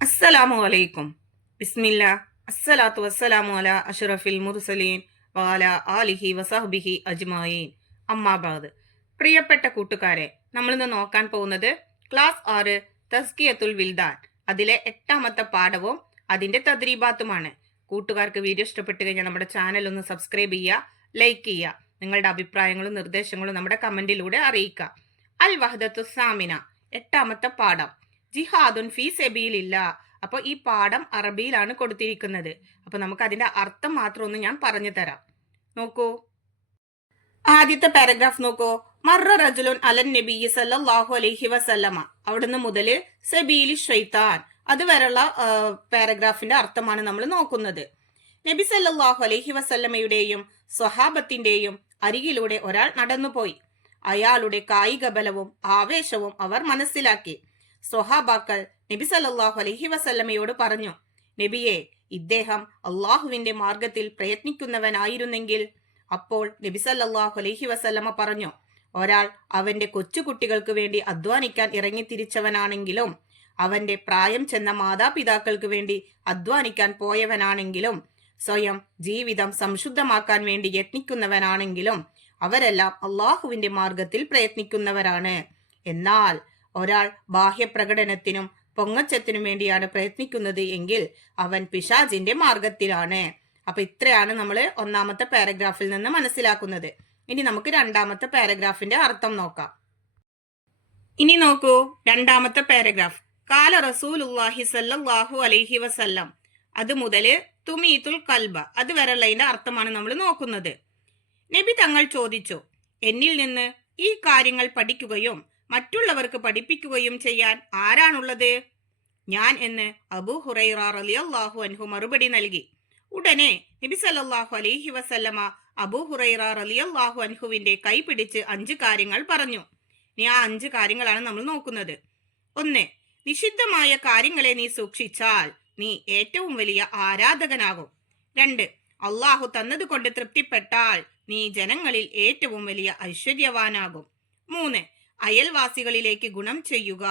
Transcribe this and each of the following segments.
അസ്സലാമു അലൈക്കും. ബിസ്മില്ല. അസ്സലാത്തു വസ്സലാമു അല അഷ്റഫിൽ മുർസലീൻ വാല ആലിഹി വസഹ്ബിഹി അജ്മായീൻ. അമ്മാബാദ്. പ്രിയപ്പെട്ട കൂട്ടുകാരെ, നമ്മളിന്ന് നോക്കാൻ പോകുന്നത് ക്ലാസ് 6 തസ്കിയത്തുൽ വിൽദാൻ, അതിലെ 8ാമത്തെ പാഠവും അതിന്റെ തദ്രീബാത്തുമാണ്. കൂട്ടുകാർക്ക് വീഡിയോ ഇഷ്ടപ്പെട്ടു കഴിഞ്ഞാൽ നമ്മുടെ ചാനൽ ഒന്ന് സബ്സ്ക്രൈബ് ചെയ്യുക, ലൈക്ക് ചെയ്യുക. നിങ്ങളുടെ അഭിപ്രായങ്ങളും നിർദ്ദേശങ്ങളും നമ്മുടെ കമന്റിലൂടെ അറിയിക്കുക. അൽ വഹദത്തു സാമിന, 8ാമത്തെ പാഠം, ജിഹാദുൻ ഫീ സബീലില്ല. അപ്പോൾ ഈ പാഠം അറബിയിലാണ് കൊടുത്തിരിക്കുന്നത്. അപ്പൊ നമുക്ക് അതിന്റെ അർത്ഥം മാത്രം ഒന്ന് ഞാൻ പറഞ്ഞു തരാം. നോക്കൂ, ആദ്യത്തെ പാരഗ്രാഫ് നോക്കൂ. മർറ റജുലുൻ അലൻ നബി സല്ലല്ലാഹു അലൈഹി വസല്ലമ. അവിടുന്ന് മുതൽ സബീലി ഷൈത്താൻ അതുവരെയുള്ള പാരഗ്രാഫിന്റെ അർത്ഥമാണ് നമ്മൾ നോക്കുന്നത്. നബി സല്ലല്ലാഹു അലൈഹി വസല്ലമയുടെയും സ്വഹാബത്തിന്റെയും അരികിലൂടെ ഒരാൾ നടന്നുപോയി. അയാളുടെ കായിക ബലവും ആവേശവും അവർ മനസ്സിലാക്കി. സ്വഹാബാക്കൾ നബി സല്ലല്ലാഹു അലൈഹി വസല്ലമയോട് പറഞ്ഞു, നബിയെ, ഇദ്ദേഹം അള്ളാഹുവിന്റെ മാർഗത്തിൽ പ്രയത്നിക്കുന്നവനായിരുന്നെങ്കിൽ. അപ്പോൾ നബി സല്ലല്ലാഹു അലൈഹി വസല്ലമ പറഞ്ഞു, ഒരാൾ അവന്റെ കൊച്ചുകുട്ടികൾക്ക് വേണ്ടി അധ്വാനിക്കാൻ ഇറങ്ങിത്തിരിച്ചവനാണെങ്കിലും അവന്റെ പ്രായം ചെന്ന മാതാപിതാക്കൾക്ക് വേണ്ടി അധ്വാനിക്കാൻ പോയവനാണെങ്കിലും സ്വയം ജീവിതം സംശുദ്ധമാക്കാൻ വേണ്ടി യത്നിക്കുന്നവനാണെങ്കിലും അവരെല്ലാം അള്ളാഹുവിന്റെ മാർഗത്തിൽ പ്രയത്നിക്കുന്നവരാണ്. എന്നാൽ ഒരാൾ ബാഹ്യപ്രകടനത്തിനും പൊങ്ങച്ചത്തിനും വേണ്ടിയാണ് പ്രയത്നിക്കുന്നത് എങ്കിൽ അവൻ പിശാചിന്റെ മാർഗത്തിലാണ്. അപ്പൊ ഇത്രയാണ് നമ്മൾ 1ാമത്തെ പാരഗ്രാഫിൽ നിന്ന് മനസ്സിലാക്കുന്നത്. ഇനി നമുക്ക് 2ാമത്തെ പാരഗ്രാഫിന്റെ അർത്ഥം നോക്കാം. ഇനി നോക്കൂ, 2ാമത്തെ പാരഗ്രാഫ്. കാല റസൂലുള്ളാഹി സല്ലല്ലാഹു അലൈഹി വസല്ലം. അത് മുതല് തുമീത്തുൽ കൽബ അതുവരെയുള്ളതിന്റെ അർത്ഥമാണ് നമ്മൾ നോക്കുന്നത്. നബി തങ്ങൾ ചോദിച്ചു, എന്നിൽ നിന്ന് ഈ കാര്യങ്ങൾ പഠിക്കുകയും മറ്റുള്ളവർക്ക് പഠിപ്പിക്കുകയും ചെയ്യാൻ ആരാണുള്ളത്? ഞാൻ എന്ന് അബൂ ഹുറൈറ റളിയല്ലാഹു അൻഹു മറുപടി നൽകി. ഉടനെ നബി സല്ലല്ലാഹു അലൈഹി വസല്ലമ അബൂ ഹുറൈറ റളിയല്ലാഹു അൻഹുവിന്റെ കൈ പിടിച്ച് 5 കാര്യങ്ങൾ പറഞ്ഞു. ഇനി ആ 5 കാര്യങ്ങളാണ് നമ്മൾ നോക്കുന്നത്. 1. നിഷിദ്ധമായ കാര്യങ്ങളെ നീ സൂക്ഷിച്ചാൽ നീ ഏറ്റവും വലിയ ആരാധകനാകും. 2. അള്ളാഹു തന്നതുകൊണ്ട് തൃപ്തിപ്പെട്ടാൽ നീ ജനങ്ങളിൽ ഏറ്റവും വലിയ ഐശ്വര്യവാനാകും. 3. അയൽവാസികളിലേക്ക് ഗുണം ചെയ്യുക,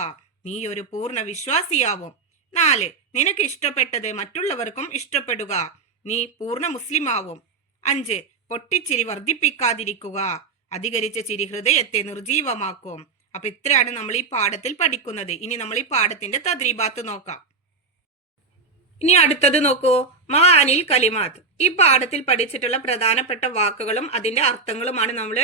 നീ ഒരു പൂർണ്ണ വിശ്വാസിയാവും. 4. നിനക്ക് ഇഷ്ടപ്പെട്ടത് മറ്റുള്ളവർക്കും ഇഷ്ടപ്പെടുക, നീ പൂർണ്ണ മുസ്ലിമാവും. 5. പൊട്ടിച്ചിരി വർദ്ധിപ്പിക്കാതിരിക്കുക, അധികരിച്ച ചിരി ഹൃദയത്തെ നിർജീവമാക്കും. അപ്പൊ ഇത്രയാണ് നമ്മൾ ഈ പാഠത്തിൽ പഠിക്കുന്നത്. ഇനി നമ്മൾ ഈ പാഠത്തിന്റെ തദ്രീബാത്ത് നോക്കാം. ഇനി അടുത്തത് നോക്കൂ, മാനിൽ കലിമാത്ത്. ഈ പാഠത്തിൽ പഠിച്ചിട്ടുള്ള പ്രധാനപ്പെട്ട വാക്കുകളും അതിന്റെ അർത്ഥങ്ങളുമാണ് നമ്മൾ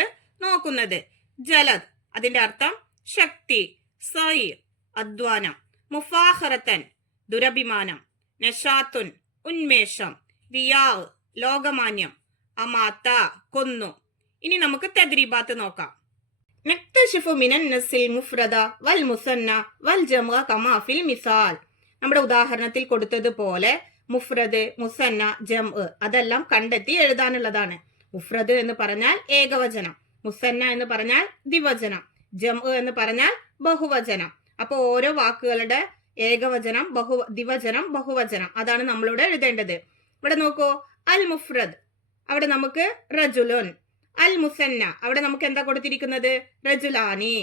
നോക്കുന്നത്. ജലദ്, അതിന്റെ അർത്ഥം ശക്തി. സൈർ, അധ്വാനം. മുഫാഖറത്തൻ, ദുരഭിമാനം. നഷാത്തുൻ, ഉന്മേഷം. റിയാവ്, ലോകമാന്യം. അമാത്ത, കൊന്നു. ഇനി നമുക്ക് തദ്രീബാത്ത് നോക്കാം. നക്തശിഫു മിനൻ നസിൽ മുഫ്രദ വൽ മുസന്ന വൽ ജംഅ കമാ ഫിൽ മിസാൽ. നമ്മുടെ ഉദാഹരണത്തിൽ കൊടുത്തതുപോലെ മുഫ്രദ്, മുസന്ന, ജംഅ അതെല്ലാം കണ്ടെത്തി എഴുതാനുള്ളതാണ്. മുഫ്രദ് എന്ന് പറഞ്ഞാൽ ഏകവചനം, മുസന്ന എന്ന് പറഞ്ഞാൽ ദ്വിവചനം, ജംഅ എന്ന് പറഞ്ഞാൽ ബഹുവചനം. അപ്പൊ ഓരോ വാക്കുകളുടെ ഏകവചനം, ദ്വിവചനം, ബഹുവചനം അതാണ് നമ്മളിവിടെ എഴുതേണ്ടത്. ഇവിടെ നോക്കൂ, അൽ മുഫ്രദ് അവിടെ നമുക്ക് റജുലുൻ. അൽ മുസന്ന അവിടെ നമുക്ക് എന്താ കൊടുത്തിരിക്കുന്നത്? റജുലാനി.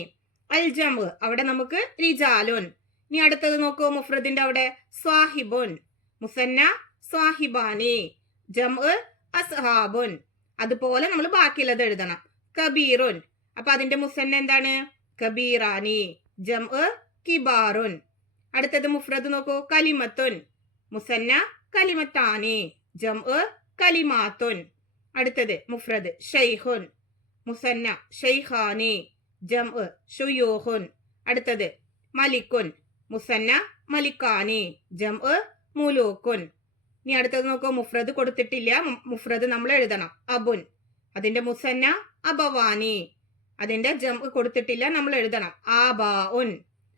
അൽ ജംഅ അവിടെ നമുക്ക് റിജാലുൻ. ഇനി അടുത്തത് നോക്കൂ, മുഫ്രദിന്റെ അവിടെ സ്വാഹിബുൻ, മുസന്ന സ്വാഹിബാനി, ജംഅ അസ്ഹാബുൻ. അതുപോലെ നമ്മൾ ബാക്കിയുള്ളത് എഴുതണം. കബീറുൻ, അപ്പൊ അതിന്റെ മുസന്ന എന്താണ്? കബീറാനി, ജംഅ കിബാറുൻ. അടുത്തത് മുഫ്രദ് നോക്കൂ, കലിമത്തുൻ, മുസന്ന കലിമത്താനി, ജംഅ കലിമാത്തുൻ. അടുത്തത് മുഫ്രദ് ഷൈഖുൻ, മുസന്ന ഷൈഖാനി, ജംഅ ഷുയൂഖുൻ. അടുത്തത് മലിക്കുൻ, മുസന്ന മലിക്കാനി, ജംഅ മുലൂക്കുൻ. ഇനി അടുത്തത് നോക്കൂ, മുഫ്രദ് കൊടുത്തിട്ടില്ല, മുഫ്രദ് നമ്മൾ എഴുതണം. അബുൻ, അതിന്റെ മുസന്ന അബവാനി, അതിന്റെ ജംഅ കൊടുത്തിട്ടില്ല, നമ്മൾ എഴുതണം. ആബാഉൻ.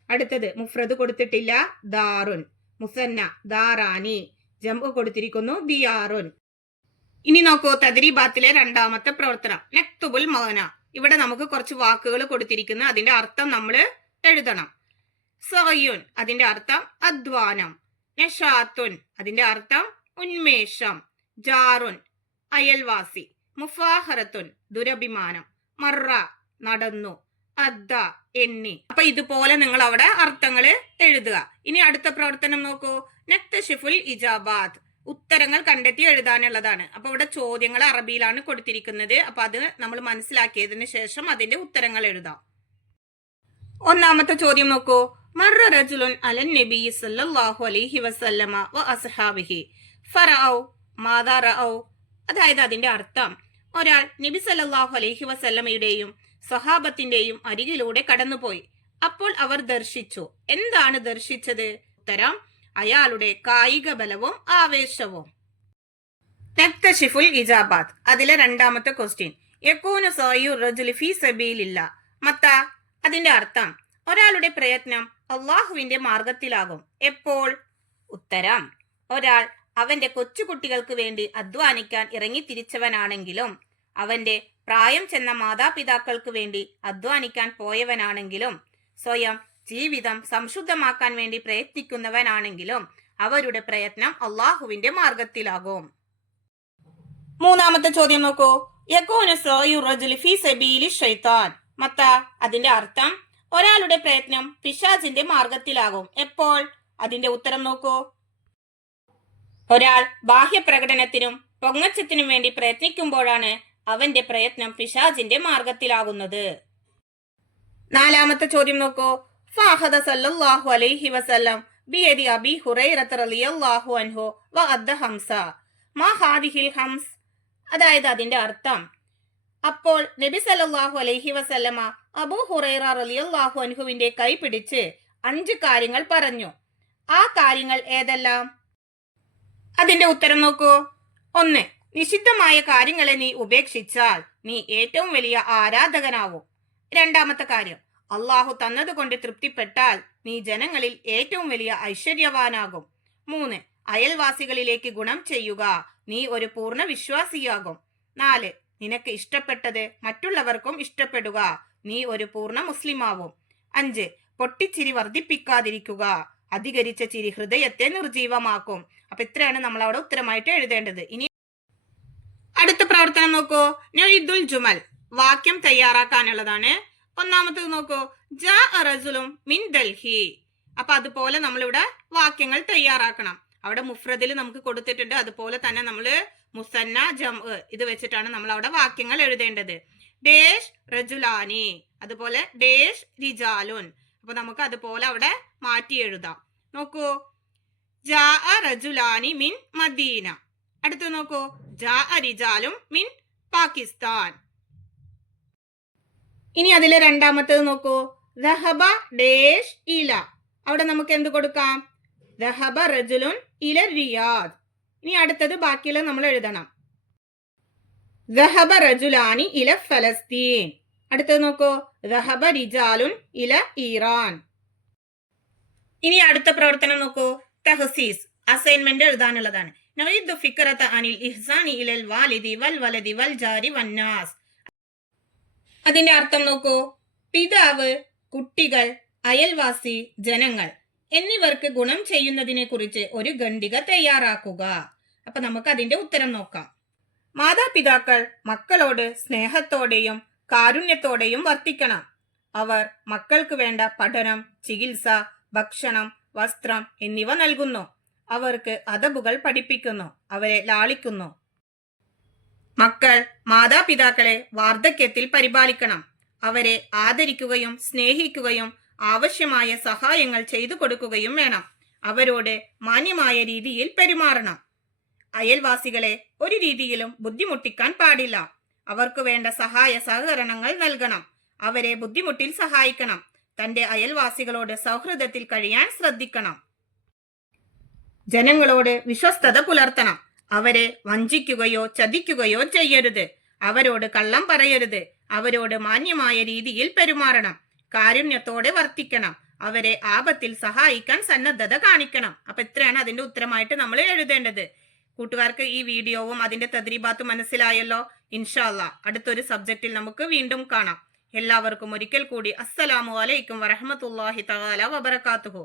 അടുത്തത് മുഫ്രദ് കൊടുത്തിട്ടില്ല, ദാറുൻ, മുസന്ന ദാറാനി, ജംഅ കൊടുത്തിരിക്കുന്നു ദിയാറുൻ. ഇനി നോക്കൂ, തദ്രീബാത്തിലെ 2ാമത്തെ പ്രവർത്തനം നക്തുബുൽ മഅന. ഇവിടെ നമുക്ക് കുറച്ച് വാക്കുകൾ കൊടുത്തിരിക്കുന്നു, അതിന്റെ അർത്ഥം നമ്മൾ എഴുതണം. സഹയുൻ, അതിന്റെ അർത്ഥം അധ്വാനം. നഷാത്തുൻ, അതിന്റെ അർത്ഥം ഉന്മേഷം. ജാറുൻ, അയൽവാസി. മുഫാഖറത്തുൻ, ദുരഭിമാനം. മറ, നടന്നു. അദ്ദ എണ്ണി. അപ്പൊ ഇതുപോലെ നിങ്ങൾ അവിടെ അർത്ഥങ്ങൾ എഴുതുക. ഇനി അടുത്ത പ്രവർത്തനം നോക്കൂ. നക്തഷിഫുൽ ഇജാബാത്ത്, ഉത്തരങ്ങൾ കണ്ടെത്തി എഴുതാനുള്ളതാണ്. അപ്പൊ ഇവിടെ ചോദ്യങ്ങൾ അറബിയിലാണ് കൊടുത്തിരിക്കുന്നത്. അപ്പൊ അത് നമ്മൾ മനസ്സിലാക്കിയതിന് ശേഷം അതിന്റെ ഉത്തരങ്ങൾ എഴുതാം. ഒന്നാമത്തെ ചോദ്യം നോക്കൂ. മർറ റജുലുൻ അലൻ നബി സല്ലല്ലാഹു അലൈഹി വസല്ലമ വ അസ്ഹാബിഹി ഫറഔ മാദാ റഔ. അതായത് അതിന്റെ അർത്ഥം, ഒരാൾ നബി സല്ലല്ലാഹു അലൈഹി വസല്ലമയുടെയും സ്വഹാബത്തിന്റെയും അരികിലൂടെ കടന്നുപോയി. അപ്പോൾ അവർ ദർശിച്ചു. എന്താണ് ദർശിച്ചത്? ഉത്തരം, അയാളുടെ കായിക ബലവും ആവേശവും. നക്തഷിഫുൽ ഇജാബാത്ത്, അതിലെ രണ്ടാമത്തെ ക്വസ്റ്റ്യൻ, യകൂനു സഅയു റജുലി ഫീ സബീലില്ലാ മത്ത. അതിന്റെ അർത്ഥം, ഒരാളുടെ പ്രയത്നം അള്ളാഹുവിന്റെ മാർഗത്തിലാകും. എപ്പോൾ? ഉത്തരം, ഒരാൾ അവന്റെ കൊച്ചുകുട്ടികൾക്ക് വേണ്ടി അധ്വാനിക്കാൻ ഇറങ്ങി തിരിച്ചവനാണെങ്കിലും, അവന്റെ പ്രായം ചെന്ന മാതാപിതാക്കൾക്ക് വേണ്ടി അധ്വാനിക്കാൻ പോയവനാണെങ്കിലും, സ്വയം ജീവിതം സംശുദ്ധമാക്കാൻ വേണ്ടി പ്രയത്നിക്കുന്നവനാണെങ്കിലും അവരുടെ പ്രയത്നം അള്ളാഹുവിന്റെ മാർഗത്തിലാകും. മൂന്നാമത്തെ ചോദ്യം നോക്കൂ. യകൂനു സഅയു റജുലി ഫീ സബീലി ശൈത്താൻ മത്ത. അതിന്റെ അർത്ഥം, ഒരാളുടെ പ്രയത്നം പിശാചിന്റെ മാർഗത്തിലാകും. എപ്പോൾ? അതിന്റെ ഉത്തരം നോക്കൂ. ഒരാൾ ബാഹ്യപ്രകടനത്തിനും പൊങ്ങച്ചത്തിനും വേണ്ടി പ്രയത്നിക്കുമ്പോഴാണ് അവന്റെ പ്രയത്നം പിശാചിന്റെ മാർഗത്തിലാകുന്നത്. നാലാമത്തെ ചോദ്യം നോക്കൂ. ഫഅഖദ സല്ലല്ലാഹു അലൈഹി വസല്ലം ബിയദി അബീ ഹുറൈറത റളിയല്ലാഹു അൻഹു വ അദ്ദ ഹംസ മാ ഹാദിഹിൽ ഹംസ്. അതായത് അതിന്റെ അർത്ഥം, അപ്പോൾ നബി സല്ലല്ലാഹു അലൈഹി വസല്ലമ അബൂ ഹുറൈറ റളിയല്ലാഹു അൻഹുവിന്റെ കൈ പിടിച്ച് 5 കാര്യങ്ങൾ പറഞ്ഞു. ആ കാര്യങ്ങൾ ഏതെല്ലാം? അതിന്റെ ഉത്തരം നോക്കൂ. 1. നിഷിദ്ധമായ കാര്യങ്ങളെ നീ ഉപേക്ഷിച്ചാൽ നീ ഏറ്റവും വലിയ ആരാധകനാവും. രണ്ടാമത്തെ കാര്യം, അള്ളാഹു തന്നതുകൊണ്ട് തൃപ്തിപ്പെട്ടാൽ നീ ജനങ്ങളിൽ ഏറ്റവും വലിയ ഐശ്വര്യവാനാകും. 3. അയൽവാസികളിലേക്ക് ഗുണം ചെയ്യുക, നീ ഒരു പൂർണ്ണ വിശ്വാസിയാകും. 4. നിനക്ക് ഇഷ്ടപ്പെട്ടത് മറ്റുള്ളവർക്കും ഇഷ്ടപ്പെടുക, നീ ഒരു പൂർണ്ണ മുസ്ലിമാവും. 5. പൊട്ടിച്ചിരി വർദ്ധിപ്പിക്കാതിരിക്കുക, അധികരിച്ച ചിരി ഹൃദയത്തെ നിർജീവമാക്കും. അപ്പൊ ഇത്രയാണ് നമ്മൾ അവിടെ ഉത്തരമായിട്ട് എഴുതേണ്ടത്. ഇനി അടുത്ത പ്രവർത്തനം നോക്കൂ. നഇദുൽ ജുമൽ, വാക്യം തയ്യാറാക്കാനുള്ളതാണ്. ഒന്നാമത്തേത് നോക്കൂ. ജാ റജുലും മിൻ ഡൽഹി. അപ്പൊ അതുപോലെ നമ്മളിവിടെ വാക്യങ്ങൾ തയ്യാറാക്കണം. അവിടെ മുഫ്രദിൽ നമുക്ക് കൊടുത്തിട്ടുണ്ട്. അതുപോലെ തന്നെ നമ്മൾ മുസന്ന ജംഅ് ഇത് വെച്ചിട്ടാണ് നമ്മൾ അവിടെ വാക്യങ്ങൾ എഴുതേണ്ടത്. ഡേഷ് റജുലാനി, അതുപോലെ ഡേഷ് റിജാലുൻ. അപ്പൊ നമുക്ക് അതുപോലെ അവിടെ മാറ്റി എഴുതാം. നോക്കൂ. ജാ റജുലാനി മിൻ മദീന. അടുത്ത് നോക്കൂ. ജാ റിജാലും മിൻ പാകിസ്ഥാൻ. ഇനി അതിലെ രണ്ടാമത്തേത് നോക്കൂ. ദഹബ ഡേഷ് ഇല. അവിടെ നമുക്ക് എന്ത് കൊടുക്കാം? ദഹബ റജുലുൻ ഇല റിയാദ്. ഇനി അടുത്തത് ബാക്കിയുള്ള നമ്മൾ എഴുതണം. ദഹബ റജുലാനി ഇല ഫലസ്തീൻ. അടുത്തത് നോക്കൂ. ദഹബ റിജാലുൻ ഇല ഇറാൻ. ഇനി അടുത്ത പ്രവർത്തനം നോക്കൂ. തഹ്സീസ്, അസൈൻമെന്റ് എഴുതാനുള്ളതാണ്. നഇദു ഫിക്റത അനിൽ ഇഹ്സാനി ഇലൽ വാലിദി വൽ വലദി വൽ ജാരി വന്നാസ്. അതിന്റെ അർത്ഥം നോക്കൂ. പിതാവ്, കുട്ടികൾ, അയൽവാസി, ജനങ്ങൾ എന്നിവർക്ക് ഗുണം ചെയ്യുന്നതിനെ കുറിച്ച് ഒരു ഖണ്ഡിക തയ്യാറാക്കുക. അപ്പൊ നമുക്ക് അതിന്റെ ഉത്തരം നോക്കാം. മാതാപിതാക്കൾ മക്കളോട് സ്നേഹത്തോടെയും കാരുണ്യത്തോടെയും വർത്തിക്കണം. അവർ മക്കൾക്ക് വേണ്ട പഠനം, ചികിത്സ, ഭക്ഷണം, വസ്ത്രം എന്നിവ നൽകുന്നു. അവർക്ക് അദബുകൾ പഠിപ്പിക്കുന്നു, അവരെ ലാളിക്കുന്നു. മക്കൾ മാതാപിതാക്കളെ വാർദ്ധക്യത്തിൽ പരിപാലിക്കണം. അവരെ ആദരിക്കുകയും സ്നേഹിക്കുകയും ആവശ്യമായ സഹായങ്ങൾ ചെയ്തു കൊടുക്കുകയും വേണം. അവരോട് മാന്യമായ രീതിയിൽ പെരുമാറണം. അയൽവാസികളെ ഒരു രീതിയിലും ബുദ്ധിമുട്ടിക്കാൻ പാടില്ല. അവർക്ക് വേണ്ട സഹായ സഹകരണങ്ങൾ നൽകണം. അവരെ ബുദ്ധിമുട്ടിൽ സഹായിക്കണം. തന്റെ അയൽവാസികളോട് സൗഹൃദത്തിൽ കഴിയാൻ ശ്രദ്ധിക്കണം. ജനങ്ങളോട് വിശ്വസ്തത പുലർത്തണം. അവരെ വഞ്ചിക്കുകയോ ചതിക്കുകയോ ചെയ്യരുത്. അവരോട് കള്ളം പറയരുത്. അവരോട് മാന്യമായ രീതിയിൽ പെരുമാറണം. കാരുണ്യത്തോടെ വർത്തിക്കണം. അവരെ ആപത്തിൽ സഹായിക്കാൻ സന്നദ്ധത കാണിക്കണം. അപ്പൊ ഇത്രയാണ് അതിന്റെ ഉത്തരമായിട്ട് നമ്മൾ എഴുതേണ്ടത്. കൂട്ടുകാർക്ക് ഈ വീഡിയോവും അതിന്റെ തദ്രീബാത്തും മനസ്സിലായല്ലോ. ഇൻഷാ അല്ലാഹ് അടുത്തൊരു സബ്ജക്റ്റിൽ നമുക്ക് വീണ്ടും കാണാം. എല്ലാവർക്കും ഒരിക്കൽ കൂടി അസ്സലാമു അലൈക്കും വറഹ്മത്തുള്ളാഹി തആല വബറകാതുഹു.